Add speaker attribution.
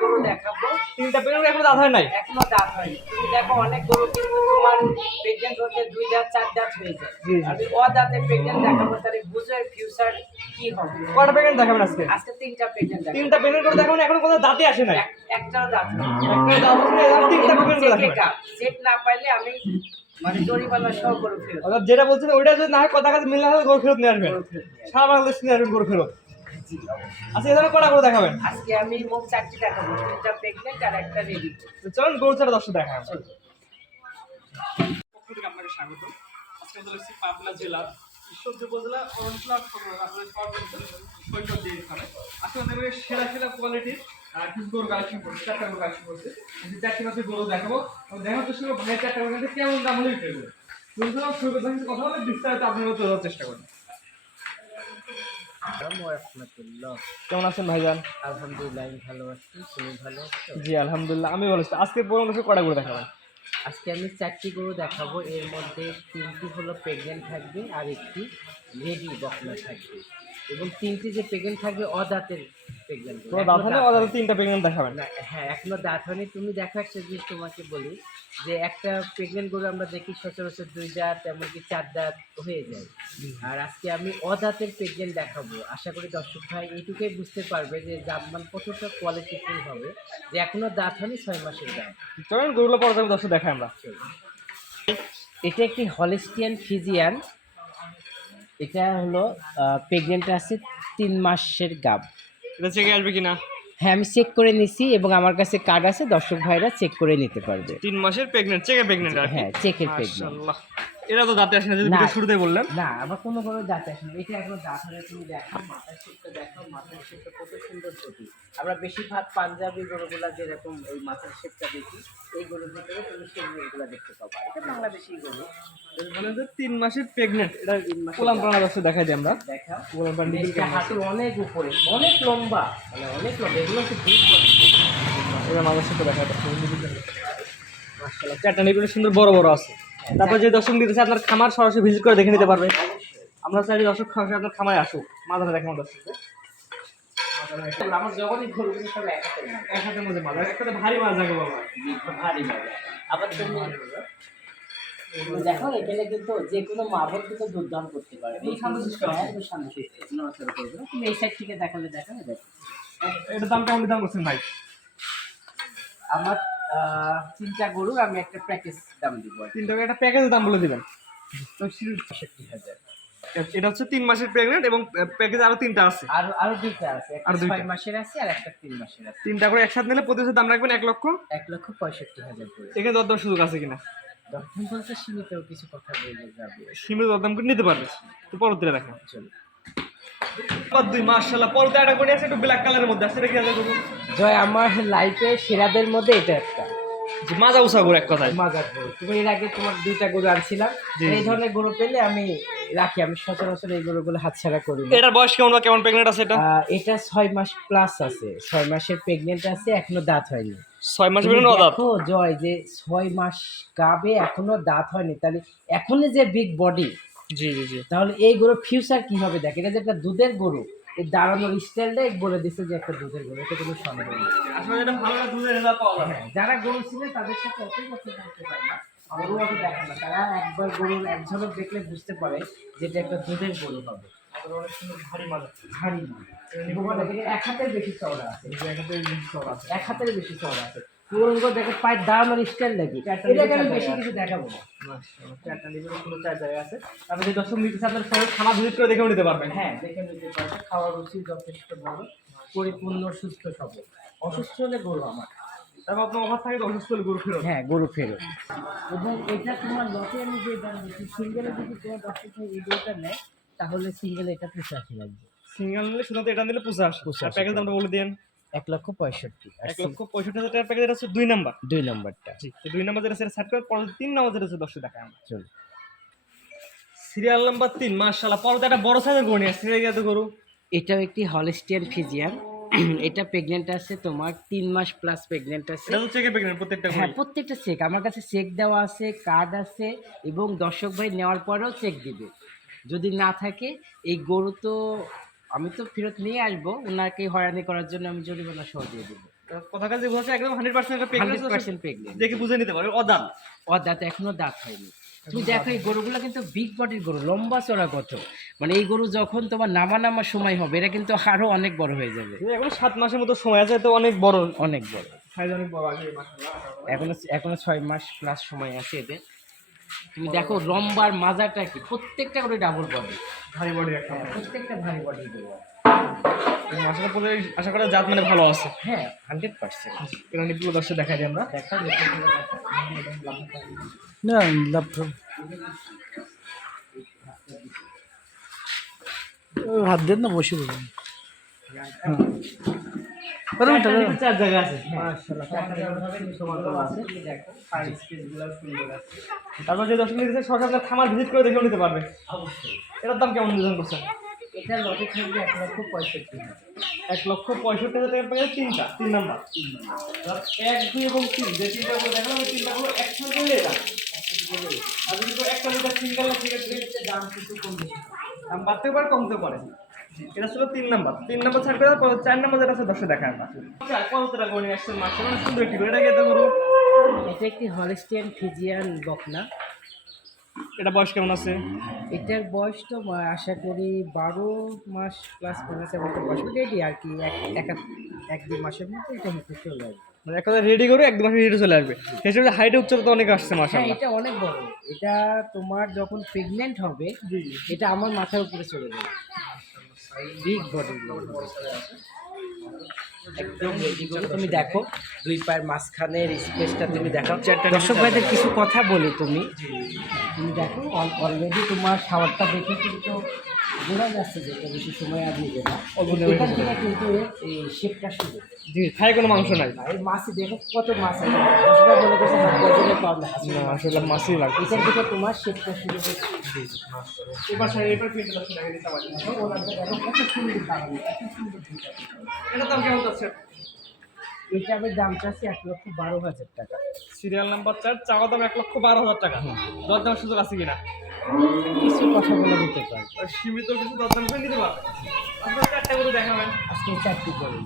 Speaker 1: গরু দেখাবো।
Speaker 2: তিনটা প্রেগনেন্ট এখনও দাঁত হয় নাই?
Speaker 1: এখনও দাঁত তুমি দেখো অনেক গরু কিন্তু তোমার প্রেগনেন্ট হতে দুই দাঁত চার দাঁত হয়ে যায়। আমি ও দাঁতে প্রেগনেন্ট দেখাবো তাহলে বুঝো ফিউচার কি হবে।
Speaker 2: কয়টা প্রেগনেন্ট দেখাবেন আজকে?
Speaker 1: আজকে তিনটা প্রেগনেন্ট
Speaker 2: তিনটা প্রেগনেন্ট করে দেখাবেন এখনও কোনো দাঁতই আসে নাই।
Speaker 1: একটাও দাঁত
Speaker 2: একটা দাঁত আসে তিনটা প্রেগনেন্ট করে দেখাবেন।
Speaker 1: চেক না পাইলে আমি মানে জরিমানা সহ গরু ফেরত
Speaker 2: যেটা বলছেন ওইটা যদি না হয় কথা কাছে মিল না হয় গরু ফেরত নিয়ে আসবেন। সারা বাংলাদেশ নিয়ে আসবেন গরু ফেরত। আচ্ছা এখানে কটা করে দেখাবেন।
Speaker 1: আজকে আমি মোট চারটি দেখাবো তিনটা প্রেগনেন্ট আর একটা রেডি
Speaker 2: চলুন গরু ছাড়া দর্শক দেখাবেন পক্ষ থেকে আপনাকে স্বাগত। আজকে চলে এসেছি পাবনা জেলার ঈশ্বরদী উপজেলা দিয়ে এখানে। আজকে আমাদের সেরা সেরা কোয়ালিটির কিছু গরু কালেকশন করছে চারটা গরু কালেকশন করছে চারটি মাসের গরু দেখাবো। দেখার চেষ্টা করব ভাইয়ের চারটা গরু কেমন দাম হলে বিক্রি করবে কথা বলে বিস্তারিত আপনারা তোলার চেষ্টা করবেন কেমন আছেন ভাইজান?
Speaker 3: আলহামদুলিল্লাহ আমি ভালো আছি। তুমি ভালো আছো?
Speaker 2: জি আলহামদুলিল্লাহ আমি ভালো আছি। আজকে পর্যন্ত কটা করে দেখাবেন?
Speaker 3: আজকে আমি চারটি গরু দেখাবো। এর মধ্যে তিনটি হলো প্রেগনেন্ট থাকবে আর একটি রেডি বকনা থাকবে। এবং তিনটি যে প্রেগনেন্ট থাকবে অদাঁতের প্রেগনেন্ট
Speaker 2: কোনো দাঁত হলে ওদের তিনটা প্রেগনেন্ট দেখাবেন।
Speaker 3: না হ্যাঁ এখনও দাঁত হয়নি তুমি দেখো একটা জিনিস তোমাকে বলি যে একটা প্রেগনেন্ট গরু আমরা দেখি সচরাচর দুই দাঁত এমনকি চার দাঁত হয়ে যায়। আর আজকে আমি অদাঁতের প্রেগনেন্ট দেখাবো। আশা করি দর্শক ভাই এইটুকুই বুঝতে পারবে যে জাতমান কতটা কোয়ালিটিফুল হবে। যে এখনও দাঁত হয়নি ছয় মাসের দাঁত
Speaker 2: চলেন গরুগুলো পরে যাবে দর্শক দেখাই আমরা।
Speaker 3: এটা একটি হলিস্টিয়ান ফিজিয়ান এটা হলো প্রেগনেন্ট আছে তিন মাসের গাব
Speaker 2: এটা চেকে আসবে কিনা?
Speaker 3: হ্যাঁ আমি চেক করে নিছি এবং আমার কাছে কার্ড আছে দর্শক ভাইরা চেক করে নিতে পারবে।
Speaker 2: তিন মাসের প্রেগনেন্ট চেকে প্রেগনেন্ট
Speaker 3: হ্যাঁ চেকের প্রেগনেন্ট
Speaker 2: এটা তো দাঁতে আসে না যদি শুরুতে বললেন।
Speaker 3: না আবার কোনো কোনো দাঁত আসে না। এটা একবার দাঁত হলে তুমি দেখো মাথার শেপটা দেখো মাথার শেপটা কত সুন্দর ছবি আমরা বেশিরভাগ পাঞ্জাবি গরুগুলা যেরকম ওই মাথার শেপটা দেখি এই গরুর ভিতরে তুমি সেই গরুগুলা দেখতে পাবা। এটা বাংলাদেশি গরু।
Speaker 2: বলেন যে তিন মাসের প্রেগনেন্ট এটা কোলাম প্রাণা দর্শক দেখাই দিই আমরা।
Speaker 3: দেখা
Speaker 2: কোলাম প্রাণ
Speaker 3: হাঁটুর অনেক উপরে অনেক লম্বা মানে অনেক লম্বা। এগুলো হচ্ছে
Speaker 2: এটা মাঝের সাথে দেখা যাচ্ছে সুন্দর বড় বড় আছে। তারপর যে দর্শক দিতেছে আপনার খামার সরাসরি ভিজিট করে দেখে নিতে পারবে। আমরা চাই দর্শক সরাসরি আপনার খামারে আসুক মাথাটা দেখে দর্শক
Speaker 3: আমার যখনই সব
Speaker 2: মধ্যে ভারী মাছ
Speaker 3: ভারী আবার তুমি দেখো এখানে কিন্তু যে কোনো কিন্তু দুর্দাম করতে পারে।
Speaker 2: শান্তশিষ্ট
Speaker 3: শান্তশিষ্ট, নড়াচড়া করবে তুমি এই সাইড থেকে দেখালে দেখালে দেখো।
Speaker 2: এটা দাম কেমন দাম করছেন ভাই?
Speaker 3: আমার তিনটা গরুর আমি একটা প্যাকেজ দাম দিব আর কি।
Speaker 2: তিন টাকা একটা প্যাকেজের দাম বলে দিবেন?
Speaker 3: পঁয়ষট্টি হাজার।
Speaker 2: এটা হচ্ছে তিন মাসের প্রেগনেন্ট এবং প্যাকেজ আরও তিনটা আছে।
Speaker 3: আরও আরও দুইটা আছে।
Speaker 2: আরও।
Speaker 3: ছয় মাসের আছে আর একটা তিন মাসের আছে।
Speaker 2: তিনটা করে একসাথে নিলে প্রতি দাম রাখবেন এক লক্ষ?
Speaker 3: এক লক্ষ পঁয়ষট্টি হাজার করে।
Speaker 2: এখানে দরদাম সুযোগ আছে কিনা?
Speaker 3: দক্ষিণ বলতে সীমিত কিছু কথা বলে যাবে।
Speaker 2: সীমিত দরদাম করে নিতে পারবে। তো পরবর্তীতে দেখেন
Speaker 3: চলো।
Speaker 2: দুই মাশাআল্লাহ পরতে একটা করে আছে একটু ব্ল্যাক কালারের মধ্যে আছে কি আছে
Speaker 3: জয় আমার লাইফে সেরাদের মধ্যে এটা একটা।
Speaker 2: মাজা উসা করে এক কথায়।
Speaker 3: মজার গরু তুমি এর আগে তোমার দুইটা গরু আনছিলাম। এই ধরনের গরু পেলে আমি রাখি। আমি সচরাচর এই গরুগুলো হাতছাড়া করি।
Speaker 2: এটার বয়স কেমন বা কেমন প্রেগনেন্ট আছে এটা?
Speaker 3: এটা ছয় মাস প্লাস আছে। ছয় মাসের প্রেগনেন্ট আছে এখনও দাঁত হয়নি।
Speaker 2: ছয় মাস প্রেগনেন্ট অদাত?
Speaker 3: দেখো জয় যে ছয় মাস গাবে এখনও দাঁত হয়নি। তাহলে এখনই যে বিগ বডি
Speaker 2: জি জি জি।
Speaker 3: তাহলে এই গরুর ফিউচার কি হবে? দেখ এটা যে একটা দুধের গরু এই দাঁড়ানোর স্টাইলটাই বলে দিচ্ছে যে একটা দুধের গরু এটা কোনো সন্দেহ নেই।
Speaker 2: আসলে এটা ভালো দুধের রেজাল্ট পাওয়া যাবে।
Speaker 3: হ্যাঁ, যারা গরু ছিলেন তাদের সাথে অতই কথা বলতে পারে না। গরু অত দেখে না। তারা একবার গরুর এক ঝলক দেখলে বুঝতে পারে যে এটা একটা দুধের গরু হবে।
Speaker 2: অনেক সুন্দর ভারী মাজা
Speaker 3: ভারী দেখে এক হাতের বেশি চওড়া আছে।
Speaker 2: এই জায়গাতে বেশি সব আছে।
Speaker 3: এক হাতের বেশি চওড়া আছে। গরুগুলো দেখে পায়ের দাম আর স্টাইল লাগে এটাকে আমি বেশি কিছু দেখাবো? না
Speaker 2: চারটা নিবে পুরো চার জায়গায় আছে। তারপর যে দর্শক নিতেছে আপনার সবাই খানা ভিজিট করে দেখেও নিতে পারবেন।
Speaker 3: হ্যাঁ দেখে নিতে পারবে খাওয়ার রুচি যথেষ্ট ভালো পরিপূর্ণ সুস্থ সবল। অসুস্থ হলে গরু আমার।
Speaker 2: তারপর আপনার অফার থাকে অসুস্থ হলে গরু ফেরত।
Speaker 3: হ্যাঁ গরু ফেরত। এবং এটা তোমার লটে আমি যে দাম দিচ্ছি সিঙ্গেলে যদি তোমার দশ টাকা এই গরুটা নেয় তাহলে সিঙ্গেল এটা পঁচাশি লাগবে।
Speaker 2: সিঙ্গেল নিলে শুধু এটা নিলে
Speaker 3: পঁচাশি।
Speaker 2: আর প্যাকেজ দামটা বলে দেন
Speaker 3: এক লক্ষ পঁয়ষট্টি।
Speaker 2: এক লক্ষ পঁয়ষট্টি হাজার টাকার প্যাকেজ এটা হচ্ছে দুই নাম্বার।
Speaker 3: দুই নম্বরটা।
Speaker 2: জি দুই নাম্বার যেটা সেটা সার্ট পরে তিন নাম্বার যেটা হচ্ছে আমরা সিরিয়াল নাম্বার তিন মার্শাল্লাহ পরে একটা বড় সাইজের গরু নিয়ে আসছে। এটা গরু।
Speaker 3: এটাও একটি ফিজিয়ান এটা প্রেগনেন্ট আছে তোমার তিন মাস প্লাস প্রেগনেন্ট আছে।
Speaker 2: এটা প্রত্যেকটা
Speaker 3: হ্যাঁ প্রত্যেকটা চেক আমার কাছে চেক দেওয়া আছে কার্ড আছে এবং দর্শক ভাই নেওয়ার পরেও চেক দিবে। যদি না থাকে এই গরু তো আমি তো ফেরত নিয়ে আসব। ওনাকে হয়রানি করার জন্য আমি জরিমানা সহ দিয়ে দেবো।
Speaker 2: কথা কাজে বলছে একদম হান্ড্রেড পার্সেন্ট একটা
Speaker 3: পার্সেন্ট প্রেগনেন্ট
Speaker 2: দেখে বুঝে নিতে পারবে অদান
Speaker 3: ওর এখনও দাঁত হয়নি। তুমি দেখো এই গরুগুলো কিন্তু বিগ বডির গরু লম্বা চড়া কত মানে এই গরু যখন তোমার নামা নামা সময় হবে এটা কিন্তু আরও অনেক বড় হয়ে যাবে।
Speaker 2: এখন সাত মাসের মতো সময় আছে তো অনেক বড়।
Speaker 3: অনেক বড়।
Speaker 2: সাইজ অনেক বড় আছে
Speaker 3: এখনও এখনও ছয় মাস প্লাস সময় আছে এদের। তুমি দেখো লম্বার মাজাটা কি? প্রত্যেকটা করে ডাবল বডি
Speaker 2: ভারী বডি একটা
Speaker 3: প্রত্যেকটা ভারী বডি
Speaker 2: আশা করি আশা করা জাত মানে ভালো আছে।
Speaker 3: হ্যাঁ হান্ড্রেড পার্সেন্ট
Speaker 2: এখানে নিপুল দর্শক দেখাই দিই আমরা
Speaker 4: না ল্যাপটপ হাত দেন না বসে বলুন
Speaker 2: চারটা নিচে চার জায়গা আছে। তারপর যে দর্শক নিতে সরকার আপনার খামার ভিজিট করে দেখেও নিতে পারবে। এটার দাম কেমন নির্ধারণ করছেন
Speaker 3: এটা লটে থাকবে এক লক্ষ পঁয়ষট্টি
Speaker 2: এক লক্ষ পঁয়ষট্টি হাজার টাকা পেয়ে তিনটা তিন নাম্বার। এক দুই এবং তিন যে তিনটা করে দেখালাম ওই তিনটা করে একসঙ্গে নিয়ে যান। আর যদি একটা লিটার সিঙ্গেল
Speaker 3: দাম কিছু কম বেশি
Speaker 2: দাম বাড়তেও পারে কমতেও পারে। এটা ছিল তিন নাম্বার। তিন নাম্বার ছাড় করে চার নাম্বার যেটা আছে দশে দেখায় না। কত টাকা করে মাসে? মানে সুন্দর একটি এটা গেতে করু
Speaker 3: এটা একটি হলিস্টিয়ান ফিজিয়ান বকনা।
Speaker 2: এটা বয়স কেমন আছে?
Speaker 3: এটার বয়স তো আশা করি বারো মাস প্লাস পনেরো মতো বয়স। রেডি আর কি এক এক- এক দুই মাসের মধ্যে এটা হিসেবে চলে আসবে।
Speaker 2: মানে একটা রেডি করে এক দু মাসে রেডি চলে আসবে। হিসেবে হাইটে উচ্চতা তো অনেক আসছে
Speaker 3: হ্যাঁ
Speaker 2: মাসাল্লাহ
Speaker 3: এটা অনেক বড়। এটা তোমার যখন প্রেগনেন্ট হবে এটা আমার মাথার উপরে চলে যাবে। বিগ বডি একদম করে তুমি দেখো দুই পায়ের মাঝখানের স্পেসটা তুমি দেখো দর্শক ভাইদের কিছু কথা বলি তুমি। তুমি দেখো অলরেডি তোমার খাবারটা দেখে কিন্তু বোঝা যাচ্ছে যে এটা বেশি সময় আর নিবে না। এখান থেকে কিন্তু এই শেপটা শুরু।
Speaker 2: জি খায় কোনো মাংস নাই।
Speaker 3: এই মাছই দেখো কত মাছ আছে। মনে করছে হাত না
Speaker 2: আসলে মাছই লাগবে।
Speaker 3: এখান থেকে তোমার শেপটা শুরু হচ্ছে
Speaker 2: এবার সাইড এবার প্রিন্ট দশটা টাকা দিতে পারি? এটা দাম কেমন যাচ্ছে?
Speaker 3: এটা আমি দাম চাচ্ছি এক লক্ষ বারো হাজার টাকা।
Speaker 2: সিরিয়াল নাম্বার চার চাওয়া দাম এক লক্ষ বারো হাজার টাকা। দর দাম সুযোগ আছে কিনা?
Speaker 3: কিছু কথা বলে দিতে পারব।
Speaker 2: সীমিত কিছু দর করে নিতে পারবে? আপনার চারটা করে দেখাবেন।
Speaker 3: আজকে চারটি করে